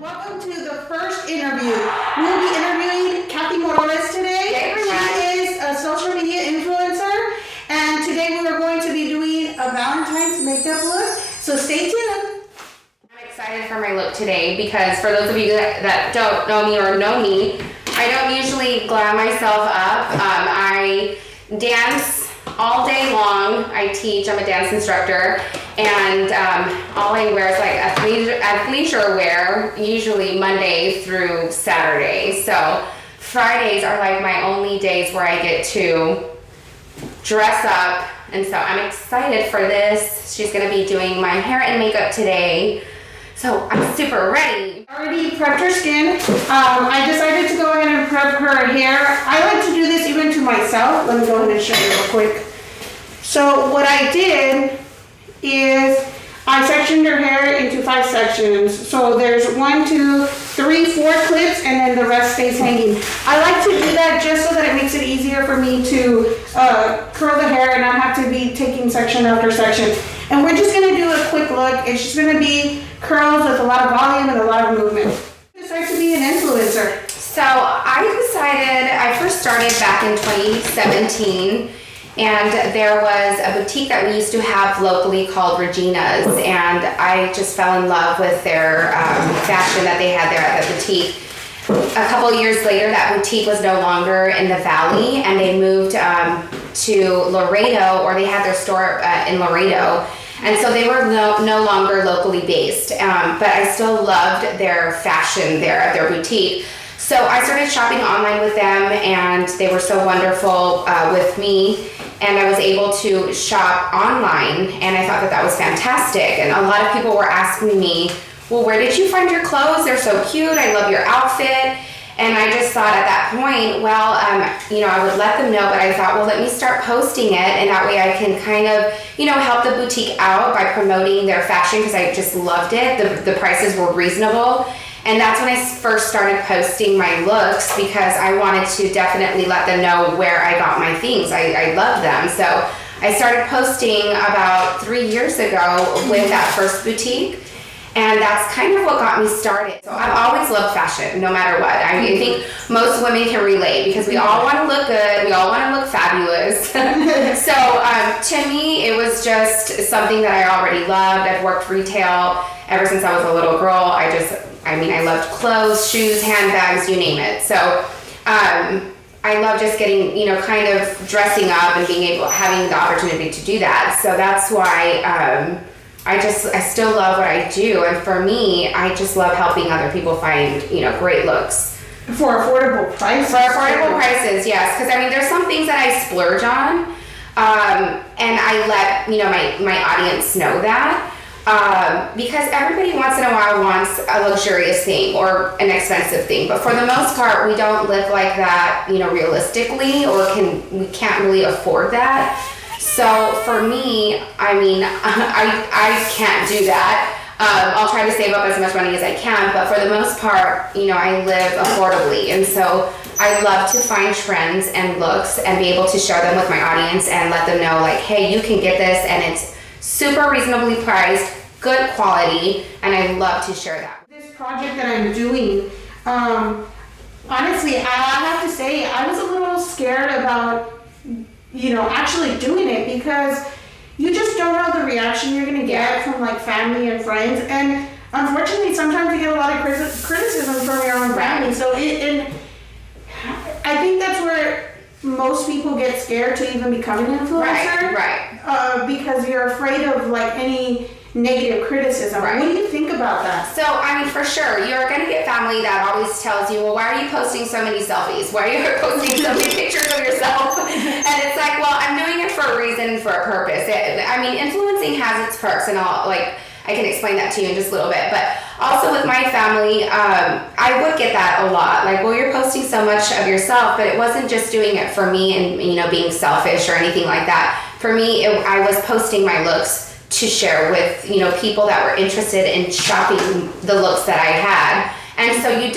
Welcome to the first interview. We'll be interviewing Kathy Morales today. She is a social media influencer, and today we are going to be doing a Valentine's makeup look, so stay tuned. I'm excited for my look today because for those of you that don't know me or know me, I don't usually glam myself up. I dance all day long. I teach, I'm a dance instructor, and all I wear is like athleisure wear, usually Monday through Saturday. So Fridays are like my only days where I get to dress up, and so I'm excited for this. She's gonna be doing my hair and makeup today, so I'm super ready. Already prepped her skin. I decided to go ahead and prep her hair. I like to do this even to myself. Let me go ahead and show you real quick. So what I did is I sectioned her hair into 5 sections. So there's 1, 2, 3, 4 clips, and then the rest stays hanging. I like to do that just so that it makes it easier for me to curl the hair and not have to be taking section after section. And we're just gonna do a quick look. It's just gonna be curls with a lot of volume and a lot of movement. I decided to be an influencer. So I first started back in 2017. And there was a boutique that we used to have locally called Regina's, and I just fell in love with their fashion that they had there at the boutique. A couple years later, that boutique was no longer in the Valley, and they moved to Laredo, or they had their store in Laredo, and so they were no longer locally based, but I still loved their fashion there at their boutique. So I started shopping online with them, and they were so wonderful with me. And I was able to shop online, and I thought that was fantastic. And a lot of people were asking me, well, where did you find your clothes? They're so cute. I love your outfit. And I just thought at that point, well, I would let them know, but I thought, well, let me start posting it, and that way I can kind of, help the boutique out by promoting their fashion, because I just loved it. The prices were reasonable. And that's when I first started posting my looks, because I wanted to definitely let them know where I got my things. I love them. So I started posting about 3 years ago with that first boutique. And that's kind of what got me started. So I've always loved fashion, no matter what. I think most women can relate, because we all want to look good. We all want to look fabulous. So to me, it was just something that I already loved. I've worked retail ever since I was a little girl. I loved clothes, shoes, handbags, you name it. So I love just getting, kind of dressing up and having the opportunity to do that. So that's why I still love what I do. And for me, I just love helping other people find, great looks. For affordable prices? For affordable prices, yes. Because, there's some things that I splurge on. And I let, my audience know that. Because everybody once in a while wants a luxurious thing or an expensive thing, but for the most part, we don't live like that, realistically, or we can't really afford that. So for me, I can't do that. I'll try to save up as much money as I can, but for the most part, I live affordably, and so I love to find trends and looks and be able to share them with my audience and let them know, like, hey, you can get this, and it's super reasonably priced, good quality, and I love to share that. This project that I'm doing, honestly, I have to say, I was a little scared about, actually doing it, because you just don't know the reaction you're going to get from like family and friends, and unfortunately, sometimes you get a lot of criticism from your own family. So and I think that's where most people get scared to even become an influencer, right? Because you're afraid of like any negative criticism. Right. What do you think about that? So, for sure, you're going to get family that always tells you, well, why are you posting so many selfies? Why are you posting so many pictures of yourself? And it's like, well, I'm doing it for a reason, for a purpose. Influencing has its perks, and I can explain that to you in just a little bit. But also with my family, I would get that a lot. Like, well, you're posting so much of yourself, but it wasn't just doing it for me and, being selfish or anything like that. For me, I was posting my looks to share with, people that were interested in shopping the looks that I had. And so you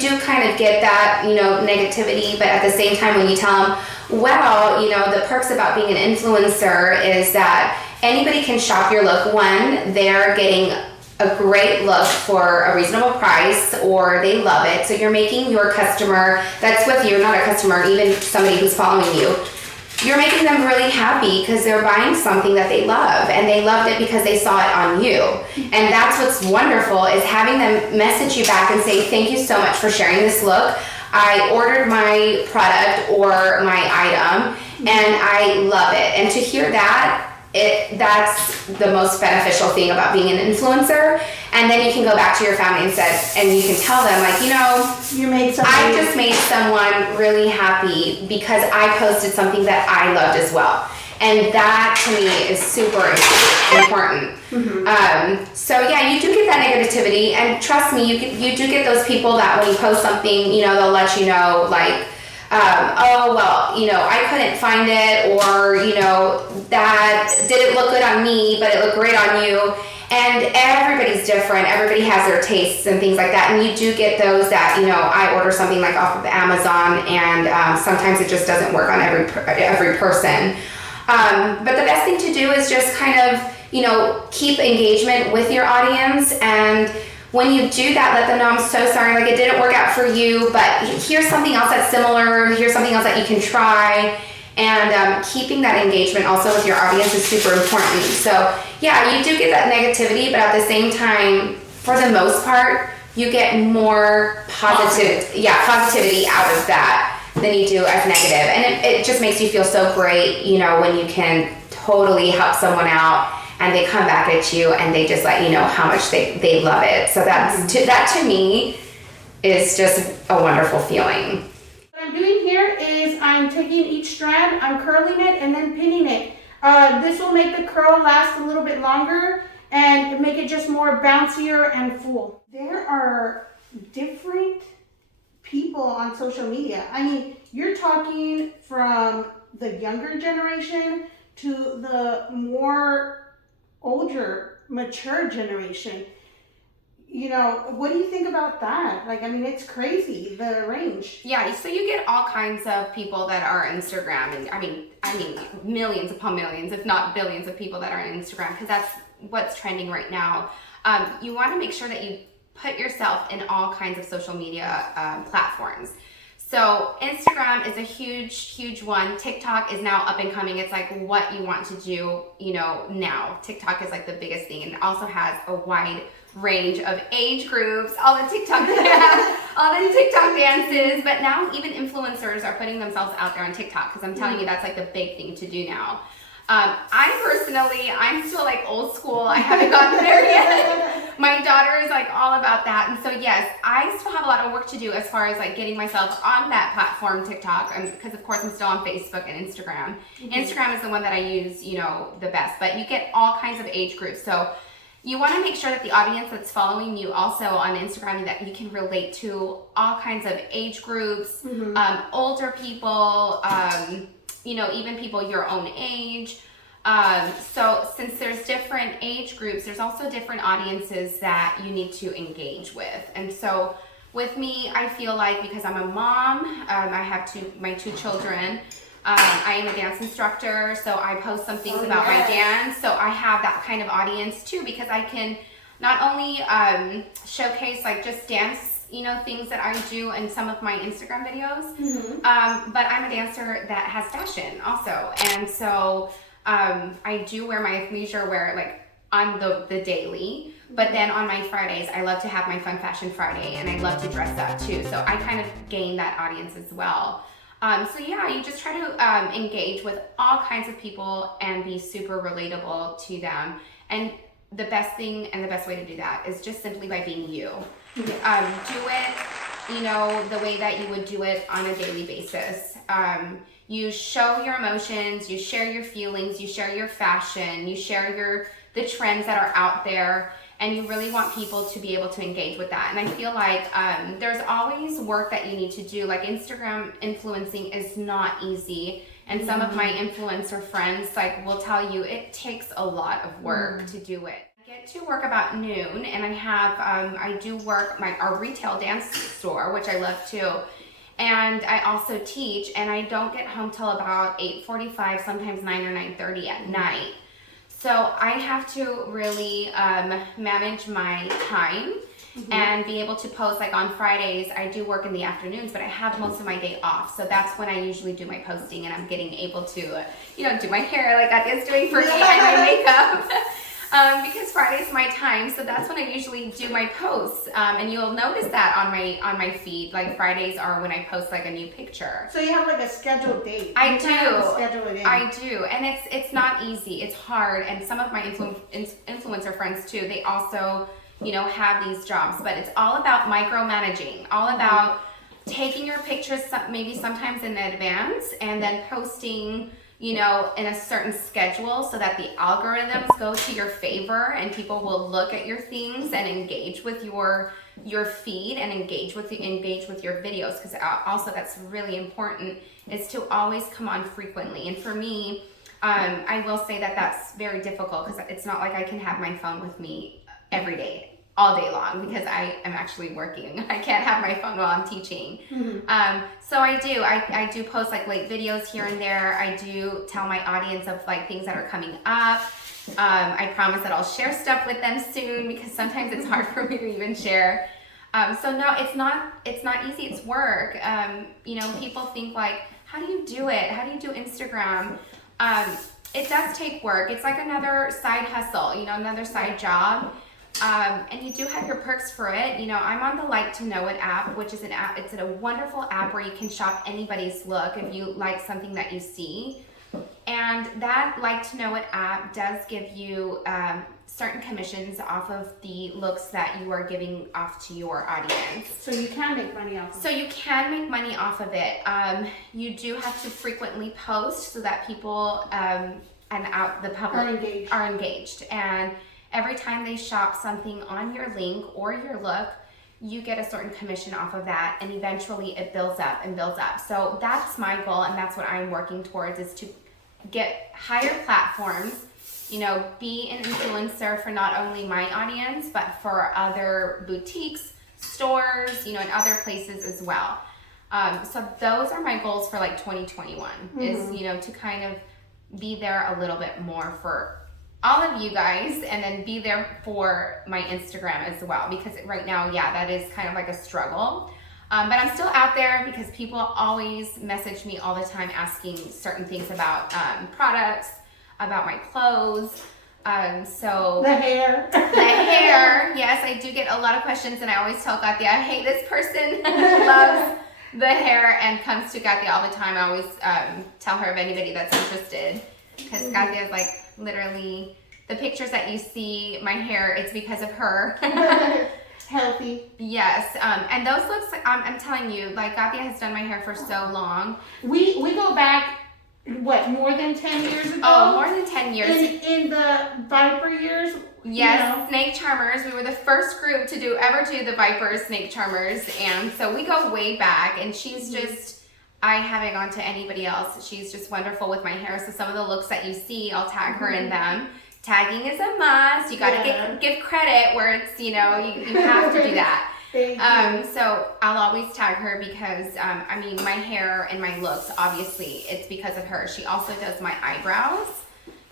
do kind of get that, negativity, but at the same time, when you tell them, well, the perks about being an influencer is that anybody can shop your look. One, they're getting a great look for a reasonable price, or they love it. So you're making your customer that's with you, not a customer, even somebody who's following you, you're making them really happy because they're buying something that they love, and they loved it because they saw it on you. And that's what's wonderful, is having them message you back and say, thank you so much for sharing this look. I ordered my product or my item and I love it. And to hear that, that's the most beneficial thing about being an influencer. And then you can go back to your family and you can tell them, like, you made something. I just made someone really happy because I posted something that I loved as well. And that to me is super important. So yeah, you do get that negativity, and trust me, you do get those people that when you post something, they'll let you know, like, oh, well, I couldn't find it, or, that didn't look good on me, but it looked great on you. And everybody's different. Everybody has their tastes and things like that. And you do get those that, I order something like off of Amazon, and sometimes it just doesn't work on every person. But the best thing to do is just kind of, keep engagement with your audience. And when you do that, let them know, I'm so sorry, like it didn't work out for you, but here's something else that's similar. Here's something else that you can try. And keeping that engagement also with your audience is super important. So yeah, you do get that negativity, but at the same time, for the most part, you get more positivity out of that than you do as negative. And it just makes you feel so great, when you can totally help someone out and they come back at you and they just let you know how much they love it. So that to me is just a wonderful feeling. What I'm doing here is I'm taking each strand, I'm curling it and then pinning it. This will make the curl last a little bit longer and make it just more bouncier and full. There are different people on social media. I mean, you're talking from the younger generation to the more older, mature generation. What do you think about that? Like, I mean, it's crazy, the range. Yeah, so you get all kinds of people that are on Instagram, and I mean millions upon millions, if not billions of people that are on Instagram, because that's what's trending right now. You want to make sure that you put yourself in all kinds of social media platforms. So Instagram is a huge one. TikTok is now up and coming. It's like what you want to do, now. TikTok is like the biggest thing, and it also has a wide range of age groups, all the TikTok dances, but now even influencers are putting themselves out there on TikTok, because I'm telling you, that's like the big thing to do now. I'm still like old school. I haven't gotten there yet. My daughter is like all about that. And so yes, I still have a lot of work to do as far as like getting myself on that platform, TikTok, because of course I'm still on Facebook and Instagram. Instagram is the one that I use, the best, but you get all kinds of age groups. So you want to make sure that the audience that's following you also on Instagram, that you can relate to all kinds of age groups, older people, even people your own age. So since there's different age groups, there's also different audiences that you need to engage with. And so with me, I feel like, because I'm a mom, I have my two children, I am a dance instructor, so I post some things about my dance. So I have that kind of audience too, because I can not only showcase like just dance things that I do in some of my Instagram videos, but I'm a dancer that has fashion also. And so I do wear my leisure wear like on the daily, but then on my Fridays, I love to have my Fun Fashion Friday, and I love to dress up too. So I kind of gain that audience as well. So yeah, you just try to engage with all kinds of people and be super relatable to them. And the best thing and the best way to do that is just simply by being you. Do it, the way that you would do it on a daily basis. You show your emotions, you share your feelings, you share your fashion, you share the trends that are out there, and you really want people to be able to engage with that. And I feel like there's always work that you need to do. Like Instagram influencing is not easy. And some of my influencer friends will tell you it takes a lot of work to do it. I get to work about noon, and I do work our retail dance store, which I love too. And I also teach, and I don't get home till about 8:45, sometimes 9 or 9:30 at night. So I have to really manage my time and be able to post. Like on Fridays, I do work in the afternoons, but I have most of my day off. So that's when I usually do my posting, and I'm getting able to, do my hair like Katya's doing for me and my makeup. Because Friday's my time, so that's when I usually do my posts. And you'll notice that on my feed. Like Fridays are when I post like a new picture. So you have like a scheduled date. I You do. kind of have to schedule it in. I do, and it's not easy. It's hard, and some of my influencer friends too. They also, have these jobs, but it's all about micromanaging. All about taking your pictures, maybe sometimes in advance, and then posting, in a certain schedule so that the algorithms go to your favor and people will look at your things and engage with your feed and engage with your videos. Because also that's really important, is to always come on frequently. And for me, I will say that that's very difficult, because it's not like I can have my phone with me every day, all day long, because I am actually working. I can't have my phone while I'm teaching. So I do post like late videos here and there. I do tell my audience of like things that are coming up. I promise that I'll share stuff with them soon, because sometimes it's hard for me to even share. So no, it's not easy. It's work. People think like, how do you do it? How do you do Instagram? It does take work. It's like another side hustle, another side job. And you do have your perks for it. I'm on the Like to Know It app, which is an app. It's a wonderful app where you can shop anybody's look if you like something that you see. And that Like to Know It app does give you certain commissions off of the looks that you are giving off to your audience. So you can make money off of it. So you can make money off of it. You do have to frequently post so that people and the public are engaged. And every time they shop something on your link or your look, you get a certain commission off of that, and eventually it builds up and builds up. So that's my goal, and that's what I'm working towards, is to get higher platforms, be an influencer for not only my audience, but for other boutiques, stores, and other places as well. So those are my goals for like 2021, is, to kind of be there a little bit more for all of you guys, and then be there for my Instagram as well, because right now, that is kind of like a struggle. But I'm still out there, because people always message me all the time asking certain things about products, about my clothes. So the hair. Yes, I do get a lot of questions, and I always tell Katya, hey, this person loves the hair and comes to Katya all the time. I always tell her of anybody that's interested, because Katya is like, literally, the pictures that you see, my hair, it's because of her. Healthy. Yes, and those looks, I'm telling you, like, Katya has done my hair for so long. We go back, what, more than 10 years ago? Oh, more than 10 years. In the Viper years? Yes, Snake Charmers. We were the first group to ever do the Viper Snake Charmers, and so we go way back, and she's just, I haven't gone to anybody else. She's just wonderful with my hair. So some of the looks that you see, I'll tag her in them. Tagging is a must. You gotta give credit where it's, you have to do that. So I'll always tag her, because my hair and my looks, obviously, it's because of her. She also does my eyebrows,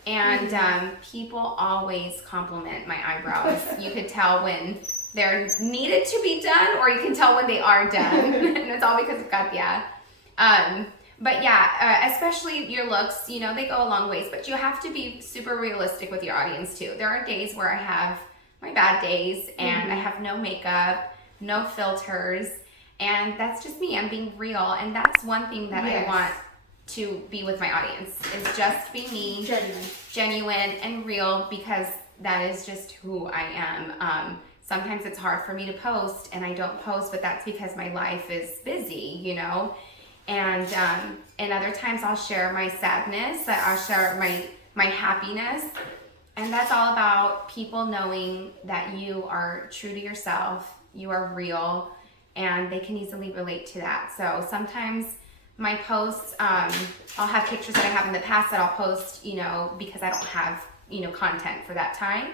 and people always compliment my eyebrows. You could tell when they're needed to be done, or you can tell when they are done, and it's all because of Katya. But especially your looks, they go a long ways, but you have to be super realistic with your audience too. There are days where I have my bad days, and I have no makeup, no filters, and that's just me. I'm being real, and that's one thing that I want to be with my audience, is just be me, genuine and real, because that is just who I am. Sometimes it's hard for me to post, and I don't post, but that's because my life is busy, And other times I'll share my sadness, I'll share my happiness. And that's all about people knowing that you are true to yourself, you are real, and they can easily relate to that. So sometimes my posts, I'll have pictures that I have in the past that I'll post, because I don't have, content for that time.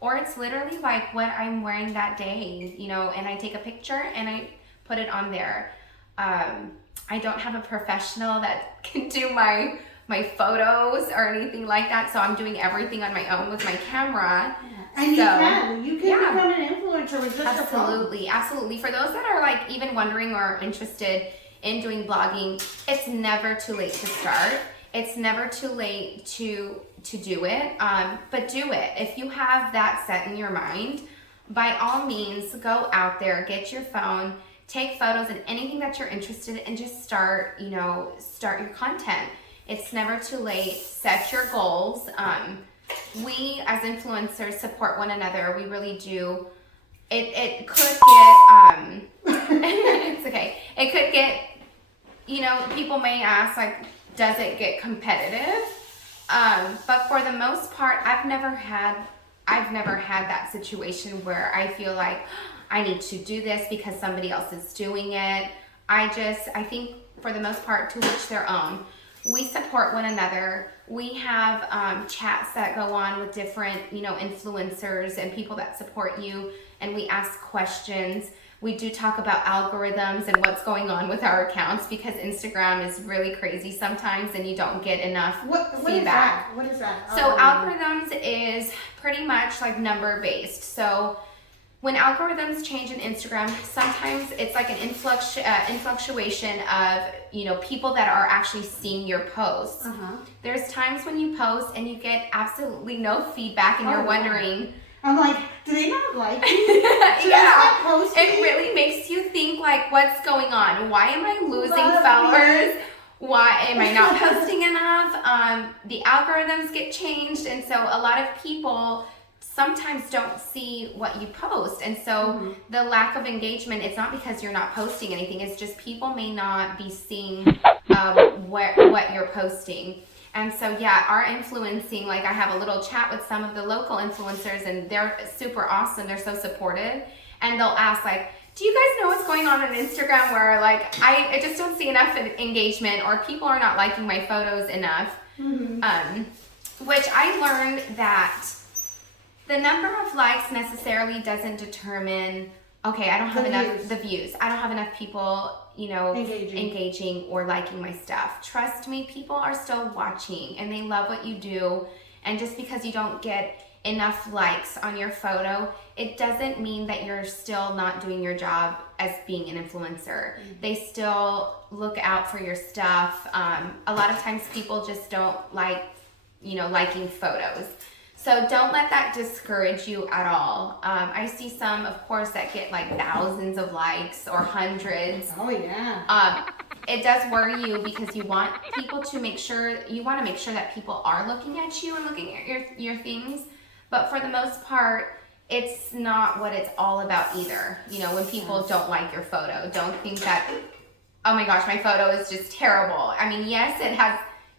Or it's literally like what I'm wearing that day, and I take a picture and I put it on there. I don't have a professional that can do my my photos or anything like that. So I'm doing everything on my own with my camera. And you can become an influencer with just absolutely, absolutely. For those that are like even wondering or interested in doing blogging, it's never too late to start. It's never too late to do it, but do it. If you have that set in your mind, by all means, go out there, get your phone, take photos and anything that you're interested in, and just start your content. It's never too late. Set your goals. We as influencers support one another. We really do. It could get it's okay. It could get, people may ask, like, does it get competitive? But for the most part, I've never had that situation where I feel like I need to do this because somebody else is doing it. I think for the most part, to each their own. We support one another. We have chats that go on with different, influencers and people that support you, and we ask questions. We do talk about algorithms and what's going on with our accounts, because Instagram is really crazy sometimes and you don't get enough feedback. What is that? So algorithms is pretty much like number based. So when algorithms change in Instagram, sometimes it's like an influctuation of, people that are actually seeing your posts. There's times when you post and you get absolutely no feedback and you're wondering, I'm like, do they not like me? It really makes you think, like, what's going on? Why am I losing followers? Why am I not posting enough? The algorithms get changed, and so a lot of people sometimes don't see what you post, and so the lack of engagement, it's not because you're not posting anything, it's just people may not be seeing what you're posting. And so, our influencing, like, I have a little chat with some of the local influencers, and they're super awesome. They're so supportive. And they'll ask, like, do you guys know what's going on Instagram where, like, I just don't see enough engagement, or people are not liking my photos enough? Which I learned that the number of likes necessarily doesn't determine, okay, I don't have enough views. I don't have enough people, engaging or liking my stuff. Trust me, people are still watching and they love what you do. And just because you don't get enough likes on your photo, it doesn't mean that you're still not doing your job as being an influencer. They still look out for your stuff. A lot of times people just don't like, liking photos. So don't let that discourage you at all. I see some, of course, that get like thousands of likes or hundreds. Oh yeah. It does worry you because you want people to make sure that people are looking at you and looking at your things. But for the most part, it's not what it's all about either. When people don't like your photo, don't think that, oh my gosh, my photo is just terrible. I mean, yes,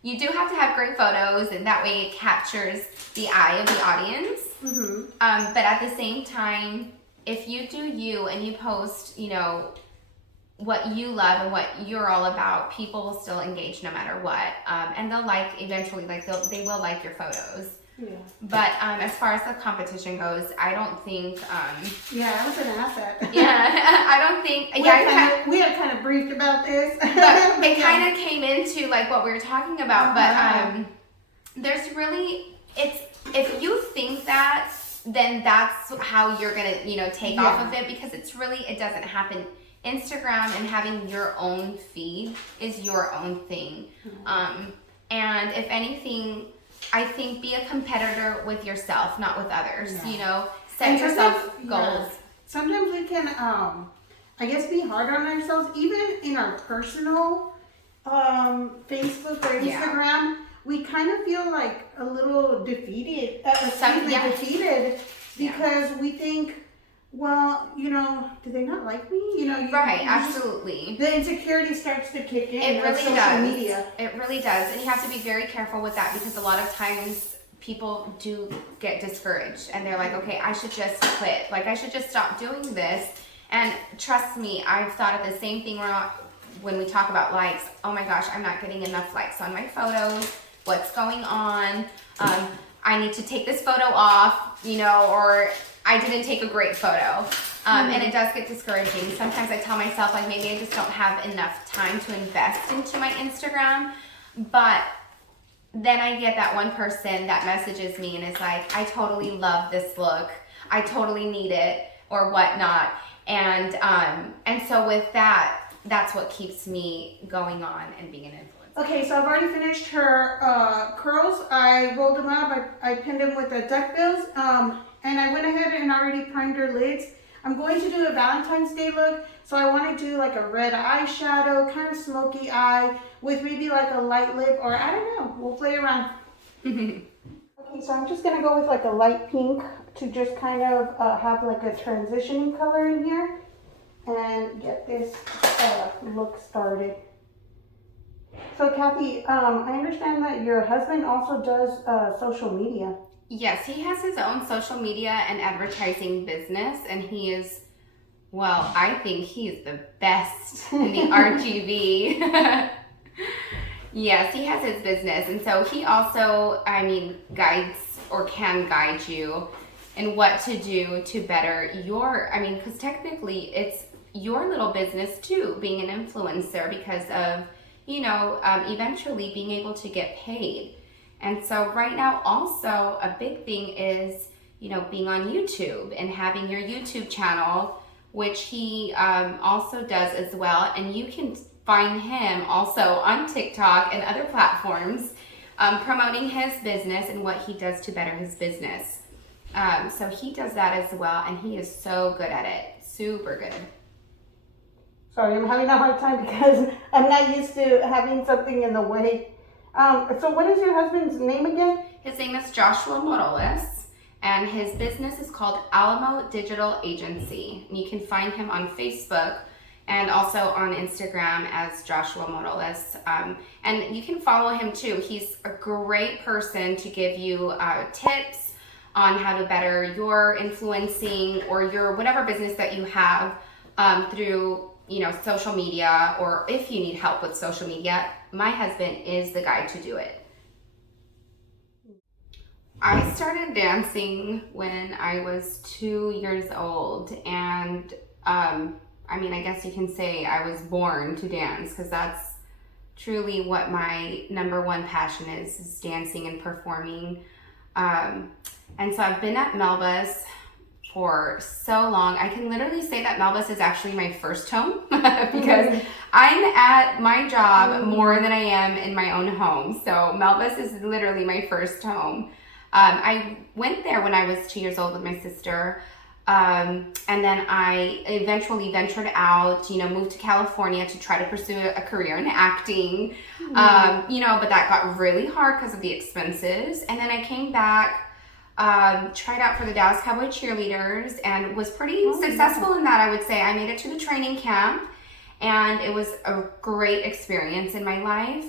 you do have to have great photos, and that way it captures the eye of the audience. But at the same time, if you do you and you post, what you love and what you're all about, people will still engage no matter what. And they'll eventually, they will like your photos. Yeah. But as far as the competition goes, I don't think. Yeah, I was an asset. I don't think. We had kind of briefed about this. But it kind of came into like what we were talking about. But there's really, if you think that, then that's how you're gonna take off of it, because it doesn't happen. Instagram and having your own feed is your own thing. And if anything, I think be a competitor with yourself, not with others. Set yourself goals. Sometimes we can, I guess, be hard on ourselves, even in our personal Facebook or Instagram. We kind of feel like a little defeated, defeated because we think, well, do they not like me? Absolutely. The insecurity starts to kick in. It really social does. Media. It really does. And you have to be very careful with that, because a lot of times people do get discouraged and they're like, okay, I should just quit. Like, I should just stop doing this. And trust me, I've thought of the same thing when we talk about likes. Oh my gosh, I'm not getting enough likes on my photos. What's going on? I need to take this photo off, or I didn't take a great photo. And it does get discouraging. Sometimes I tell myself, like, maybe I just don't have enough time to invest into my Instagram. But then I get that one person that messages me and is like, I totally love this look. I totally need it or whatnot. And so with that, that's what keeps me going on and being an influencer. Okay, so I've already finished her curls. I rolled them up. I pinned them with the duckbills. And I went ahead and already primed her lids. I'm going to do a Valentine's Day look. So I want to do like a red eyeshadow, kind of smoky eye with maybe like a light lip, or I don't know. We'll play around. Okay, so I'm just going to go with like a light pink to just kind of have like a transitioning color in here and get this look started. So Kathy, I understand that your husband also does social media. Yes, he has his own social media and advertising business, and he is, well, I think he is the best in the RGB. Yes, he has his business, and so he also, guides or can guide you in what to do to better your, because technically it's your little business too, being an influencer, because of, eventually being able to get paid. And so right now also a big thing is, being on YouTube and having your YouTube channel, which he also does as well. And you can find him also on TikTok and other platforms promoting his business and what he does to better his business. So he does that as well, and he is so good at it. Super good. Sorry, I'm having a hard time because I'm not used to having something in the way. So what is your husband's name again? His name is Joshua Morales, and his business is called Alamo Digital Agency. And you can find him on Facebook and also on Instagram as Joshua Morales. And you can follow him too. He's a great person to give you tips on how to better your influencing or your whatever business that you have through social media, or if you need help with social media. My husband is the guy to do it. I started dancing when I was 2 years old, and I guess you can say I was born to dance, because that's truly what my number one passion is dancing and performing. And so I've been at Melba's for so long. I can literally say that Melba's is actually my first home because I'm at my job more than I am in my own home. So Melba's is literally my first home. I went there when I was 2 years old with my sister. And then I eventually ventured out, moved to California to try to pursue a career in acting. But that got really hard because of the expenses. And then I came back, tried out for the Dallas Cowboy Cheerleaders, and was pretty successful in that. I would say I made it to the training camp, and it was a great experience in my life.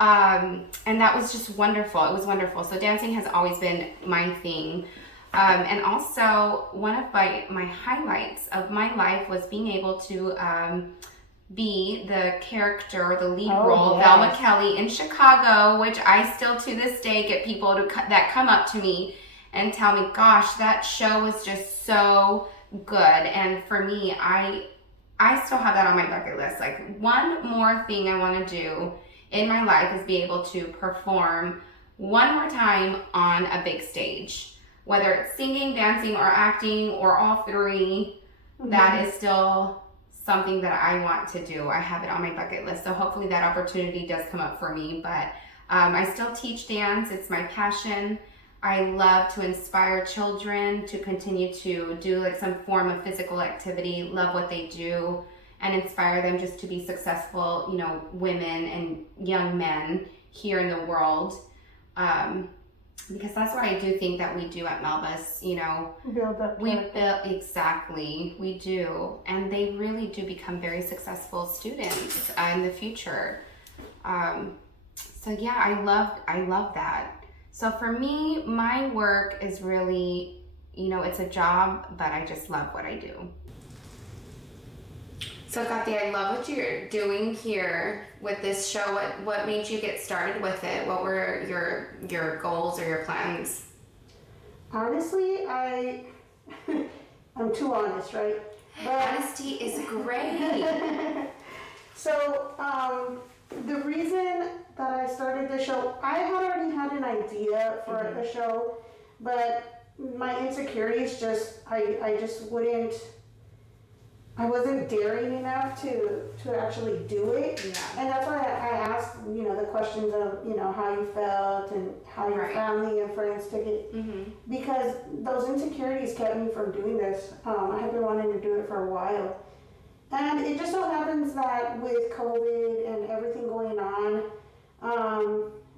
And that was just wonderful. It was wonderful. So dancing has always been my thing. And also one of my highlights of my life was being able to be the character, the lead role, yes. Velma Kelly in Chicago, which I still to this day get people that come up to me and tell me, gosh, that show was just so good. And for me, I still have that on my bucket list. Like, one more thing I want to do in my life is be able to perform one more time on a big stage. Whether it's singing, dancing, or acting, or all three, that is still something that I want to do. I have it on my bucket list. So hopefully that opportunity does come up for me. But I still teach dance. It's my passion. I love to inspire children to continue to do like some form of physical activity, love what they do, and inspire them just to be successful, women and young men here in the world. Because that's what I do think that we do at Melba's, Build up. We build, exactly, we do. And they really do become very successful students in the future. So yeah, I love that. So for me, my work is really, it's a job, but I just love what I do. So Kathy, I love what you're doing here with this show. What made you get started with it? What were your goals or your plans? Honestly, I'm too honest, right? Honesty is great. So, the reason that I started the show, I had already had an idea for a show, but my insecurities I just wouldn't, I wasn't daring enough to actually do it. Yeah. And that's why I asked, the questions of, how you felt and how your family and friends took it. Because those insecurities kept me from doing this. I have been wanting to do it for a while. And it just so happens that with COVID and everything going on,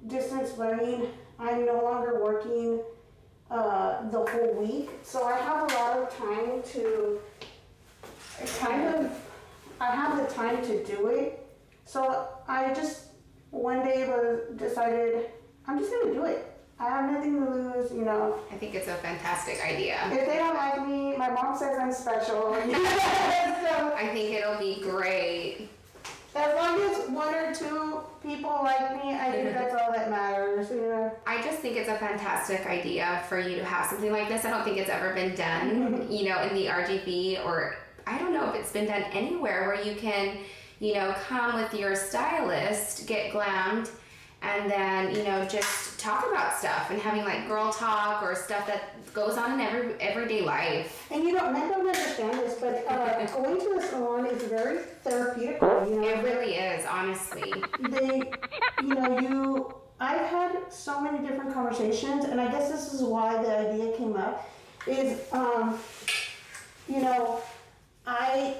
distance learning, I'm no longer working the whole week. So I have a lot of time to I have the time to do it. So I just one day decided I'm just gonna do it. I have nothing to lose, I think it's a fantastic idea. If they don't like me, my mom says I'm special. So, I think it'll be great. as long as one or two people like me, I think that's all that matters. I just think it's a fantastic idea for you to have something like this. I don't think it's ever been done, in the RGB, or I don't know if it's been done anywhere where you can, come with your stylist, get glammed, and then, just talk about stuff and having like girl talk or stuff that goes on in everyday life. And men don't understand this, but going to the salon is very therapeutic. It really is, honestly. I've had so many different conversations, and I guess this is why the idea came up, is, I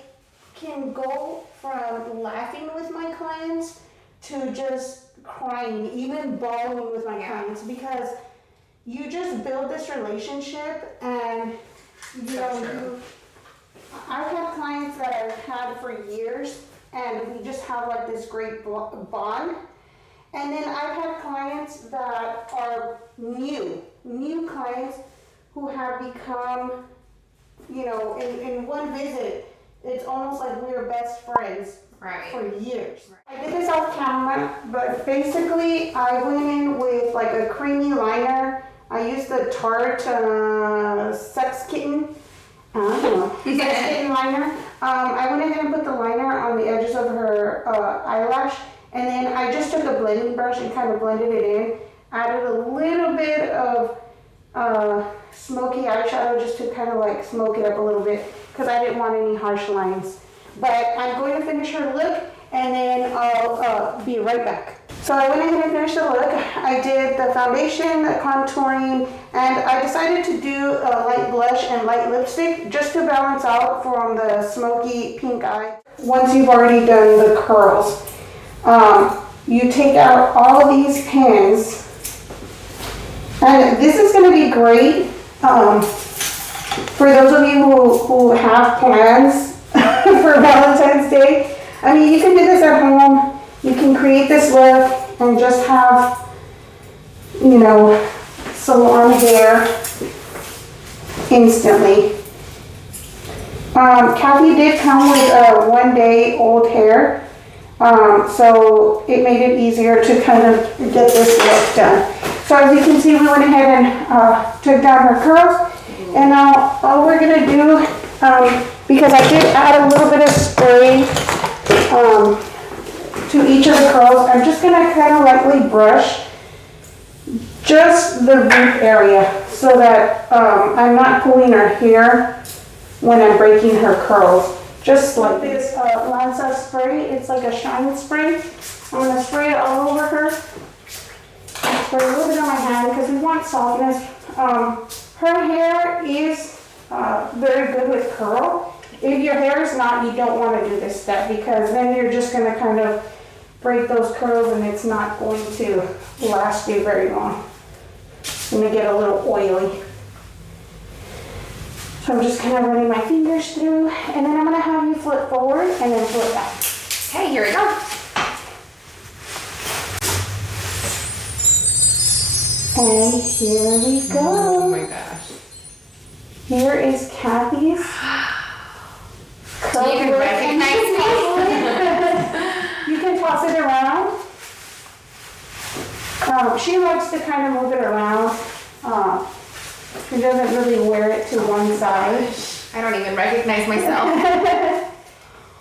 can go from laughing with my clients to just crying, even bawling with my clients, because you just build this relationship, and I've had clients that I've had for years, and we just have like this great bond. And then I've had clients that are new clients who have become, in one visit, it's almost like we were best friends for years. I did this off camera, but basically I went in with like a creamy liner. I used the Tarte Sex Kitten. I don't know. Sex Kitten liner. I went ahead and put the liner on the edges of her eyelash, and then I just took a blending brush and kind of blended it in. Added a little bit of smoky eyeshadow just to kind of like smoke it up a little bit, because I didn't want any harsh lines. But I'm going to finish her look, and then I'll be right back. So I went ahead and finished the look. I did the foundation, the contouring, and I decided to do a light blush and light lipstick just to balance out from the smoky pink eye. Once you've already done the curls, you take out all these pins, and this is going to be great for those of you who have plans for Valentine's Day. I mean, you can do this at home. You can create this look and just have, salon hair instantly. Kathy did come with 1 day old hair, so it made it easier to kind of get this look done. So as you can see, we went ahead and took down her curls. And now all we're going to do, because I did add a little bit of spray to each of the curls, I'm just going to kind of lightly brush just the root area so that I'm not pulling her hair when I'm breaking her curls. Just like this Lanza spray, it's like a shine spray. I'm going to spray it all over her. Spray a little bit on my hand because we want softness. Her hair is very good with curl. If your hair is not, you don't want to do this step, because then you're just going to kind of break those curls and it's not going to last you very long. It's going to get a little oily. So I'm just kind of running my fingers through, and then I'm going to have you flip forward and then flip back. Okay, here we go. And here we go. Oh my gosh. Here is Kathy's. Do you even recognize me? You can toss it around. She likes to kind of move it around. She doesn't really wear it to one side. I don't even recognize myself.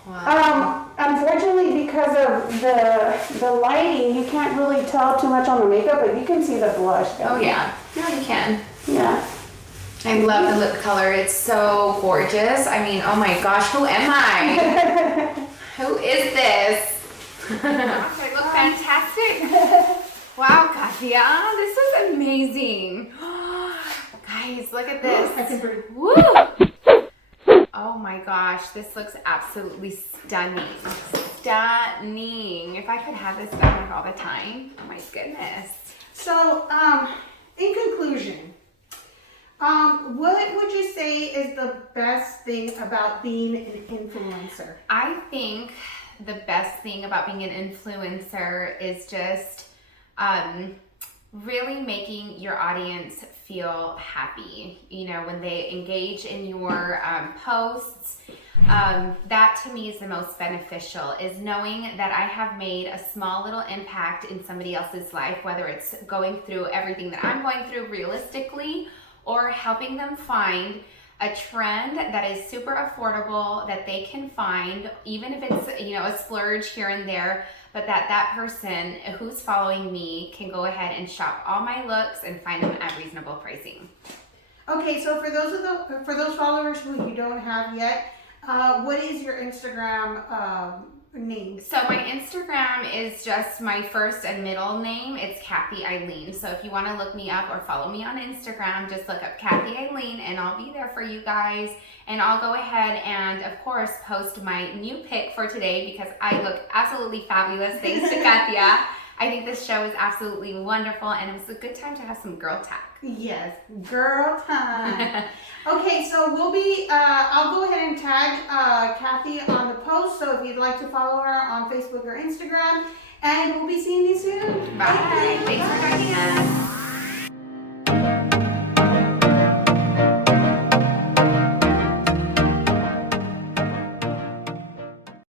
Wow. Unfortunately, because of the lighting, you can't really tell too much on the makeup, but you can see the blush. Oh yeah, no, you can. Yeah. I love the lip color. It's so gorgeous. I mean, oh my gosh, who am I? Who is this? I look fantastic. Wow, Katia, this is amazing. Guys, look at this. Woo! Oh my gosh, this looks absolutely stunning. Stunning. If I could have this done like all the time, oh my goodness. So, in conclusion, what would you say is the best thing about being an influencer? I think the best thing about being an influencer is just really making your audience feel happy. You know, when they engage in your posts, that to me is the most beneficial, is knowing that I have made a small little impact in somebody else's life, whether it's going through everything that I'm going through realistically, or helping them find a trend that is super affordable that they can find, even if it's, you know, a splurge here and there, but that person who's following me can go ahead and shop all my looks and find them at reasonable pricing. Okay, so for those followers who you don't have yet, what is your Instagram name? So my Instagram is just my first and middle name. It's Kathy Eileen. So if you want to look me up or follow me on Instagram, just look up Kathy Eileen and I'll be there for you guys. And I'll go ahead and, of course, post my new pic for today because I look absolutely fabulous thanks to Katia. I think this show is absolutely wonderful and it was a good time to have some girl talk. Yes, girl time. Okay, so I'll go ahead and tag Kathy on the post, so if you'd like to follow her on Facebook or Instagram, and we'll be seeing you soon. Bye. Thanks for joining us.